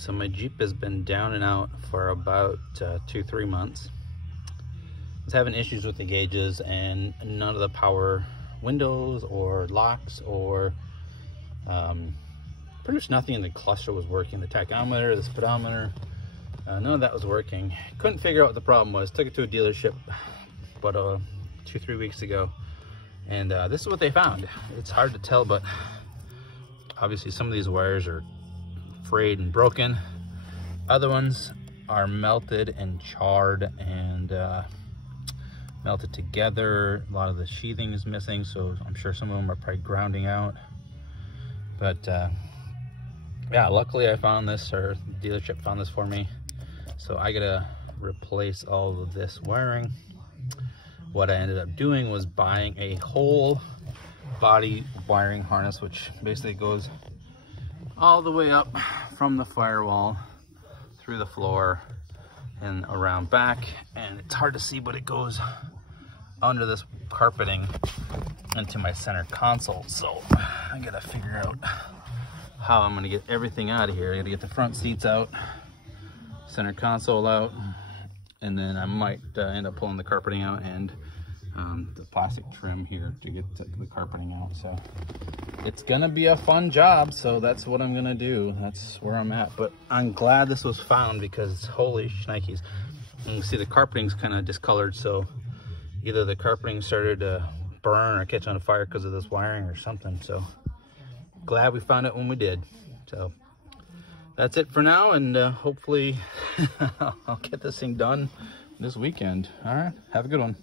So my Jeep has been down and out for about 2-3 months. I was having issues with the gauges, and none of the power windows or locks or pretty much nothing in the cluster was working. The tachometer, the speedometer, none of that was working. Couldn't figure out what the problem was. Took it to a dealership about 2-3 weeks ago, and this is what they found. It's hard to tell, but obviously some of these wires are frayed and broken. Other ones are melted and charred and melted together. A lot of the sheathing is missing, so I'm sure some of them are probably grounding out. But yeah, luckily I found this, or the dealership found this for me. So I gotta replace all of this wiring. What I ended up doing was buying a whole body wiring harness, which basically goes all the way up from the firewall through the floor and around back. And it's hard to see, but it goes under this carpeting into my center console. So I gotta figure out how I'm gonna get everything out of here. I gotta get the front seats out, center console out, and then I might end up pulling the carpeting out and the plastic trim here to get the carpeting out. So it's gonna be a fun job, so that's what I'm gonna do. That's where I'm at. But I'm glad this was found, because holy shnikes. And you see the carpeting's kind of discolored, so either the carpeting started to burn or catch on fire because of this wiring or something. So glad we found it when we did. So that's it for now, and hopefully I'll get this thing done this weekend. All right, have a good one.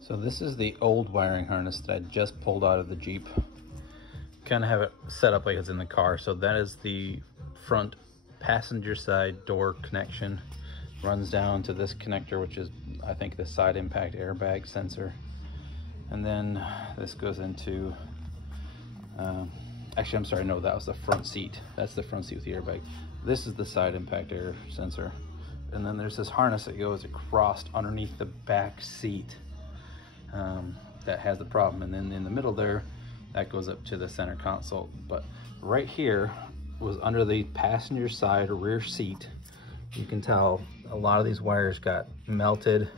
So this is the old wiring harness that I just pulled out of the Jeep. Kind of have it set up like it's in the car. So that is the front passenger side door connection. Runs down to this connector, which is, I think, the side impact airbag sensor. And then this goes into, actually, I'm sorry, no, that was the front seat. That's the front seat with the airbag. This is the side impact air sensor. And then there's this harness that goes across underneath the back seat. That has the problem, and then in the middle there, that goes up to the center console. But right here was under the passenger side rear seat. You can tell a lot of these wires got melted.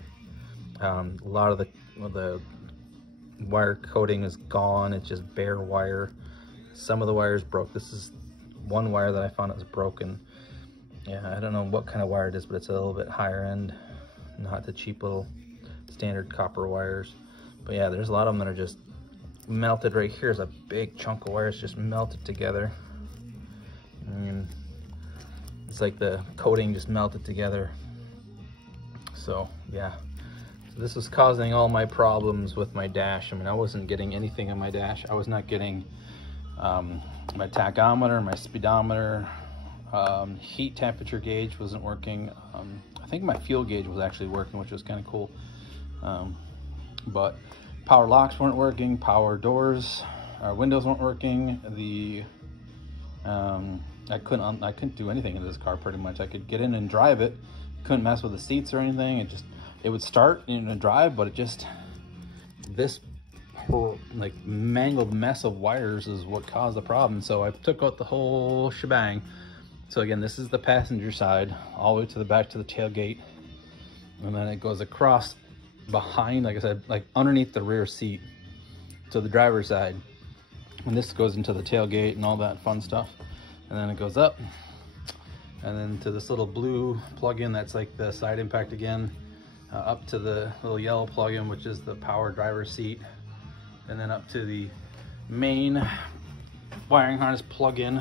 A lot of the wire coating is gone. It's just bare wire. Some of the wires broke. This is one wire that I found that was broken. Yeah, I don't know what kind of wire it is, but it's a little bit higher end, not the cheap little standard copper wires. But yeah, there's a lot of them that are just melted. Right here's a big chunk of wires just melted together, and it's like the coating just melted together. So yeah, so this was causing all my problems with my dash. I mean, I wasn't getting anything on my dash. I was not getting my tachometer, my speedometer, heat temperature gauge wasn't working. I think my fuel gauge was actually working, which was kind of cool. But power locks weren't working, power doors, windows weren't working. The I couldn't do anything in this car pretty much. I could get in and drive it, couldn't mess with the seats or anything. It would start and drive, but this whole like mangled mess of wires is what caused the problem. So I took out the whole shebang. So again, this is the passenger side, all the way to the back to the tailgate, and then it goes across behind, like I said, like underneath the rear seat to the driver's side, and this goes into the tailgate and all that fun stuff. And then it goes up and then to this little blue plug-in that's like the side impact again, up to the little yellow plug-in, which is the power driver's seat, and then up to the main wiring harness plug-in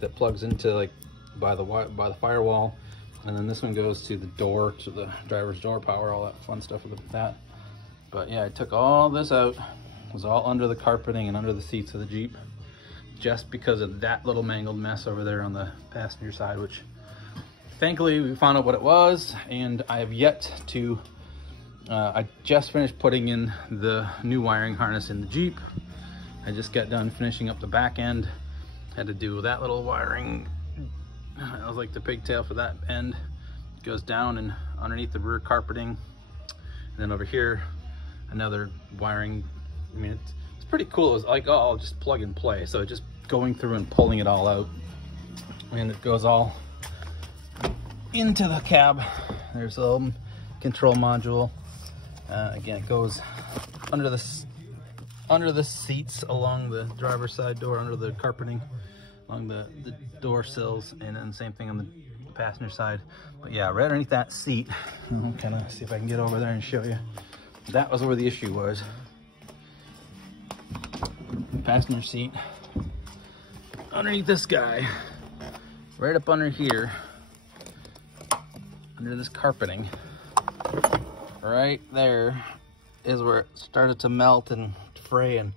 that plugs into like by the firewall. And then this one goes to the door, to the driver's door power, all that fun stuff with that. But yeah, I took all this out. It was all under the carpeting and under the seats of the Jeep, just because of that little mangled mess over there on the passenger side, which thankfully we found out what it was. And I have yet to, I just finished putting in the new wiring harness in the Jeep. I just got done finishing up the back end. Had to do that little wiring. That was like the pigtail for that end. It goes down and underneath the rear carpeting. And then over here, another wiring. I mean, it's pretty cool. It was like, oh, I'll just plug and play. So just going through and pulling it all out and it goes all into the cab. There's a little control module. Again, it goes under the seats, along the driver's side door, under the carpeting, along the door sills, and then same thing on the passenger side. But yeah, right underneath that seat, I'll kind of see if I can get over there and show you. That was where the issue was. Passenger seat, underneath this guy, right up under here, under this carpeting, right there is where it started to melt and fray, and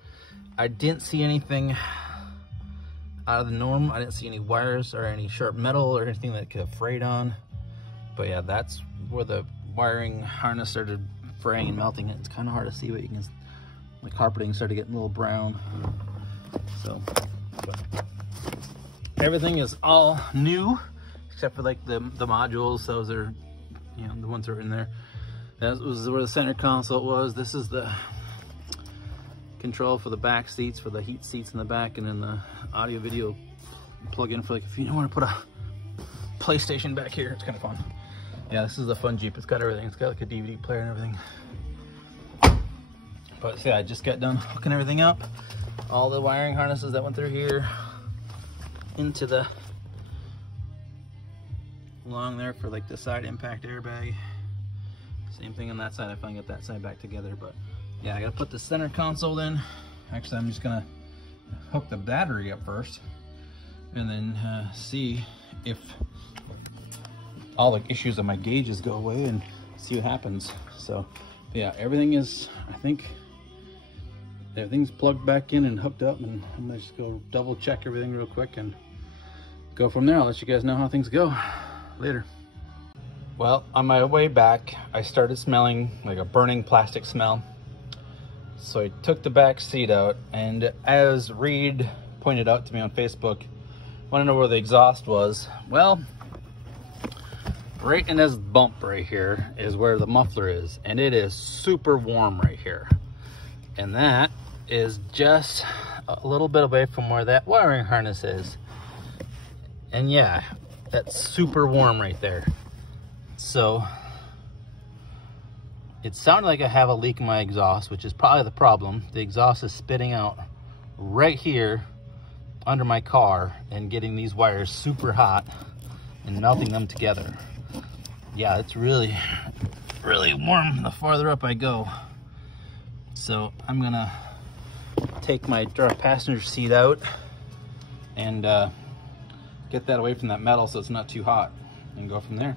I didn't see anything out of the norm. I didn't see any wires or any sharp metal or anything that could have frayed on. But yeah, that's where the wiring harness started fraying and melting. It's kind of hard to see, but you can, the carpeting started getting a little brown. So everything is all new except for like the modules. Those are, you know, the ones that are in there. That was where the center console was. This is the control for the back seats, for the heat seats in the back, and then the audio video plug-in for like if you want to put a PlayStation back here. It's kind of fun. Yeah, this is a fun Jeep. It's got everything. It's got like a DVD player and everything. But yeah, I just got done hooking everything up. All the wiring harnesses that went through here into the along there for like the side impact airbag. Same thing on that side. I finally got that side back together. But yeah, I gotta put the center console in. Actually, I'm just gonna hook the battery up first and then see if all the issues of my gauges go away and see what happens. So yeah, everything is, I think everything's plugged back in and hooked up, and I'm gonna just go double check everything real quick and go from there. I'll let you guys know how things go later. Well, on my way back, I started smelling like a burning plastic smell. So I took the back seat out, and as Reed pointed out to me on Facebook, want to know where the exhaust was? Well, right in this bump right here is where the muffler is, and it is super warm right here. And that is just a little bit away from where that wiring harness is. And yeah, that's super warm right there. So it sounded like I have a leak in my exhaust, which is probably the problem. The exhaust is spitting out right here under my car and getting these wires super hot and melting them together. Yeah, it's really, really warm the farther up I go. So I'm gonna take my passenger seat out and get that away from that metal so it's not too hot, and go from there.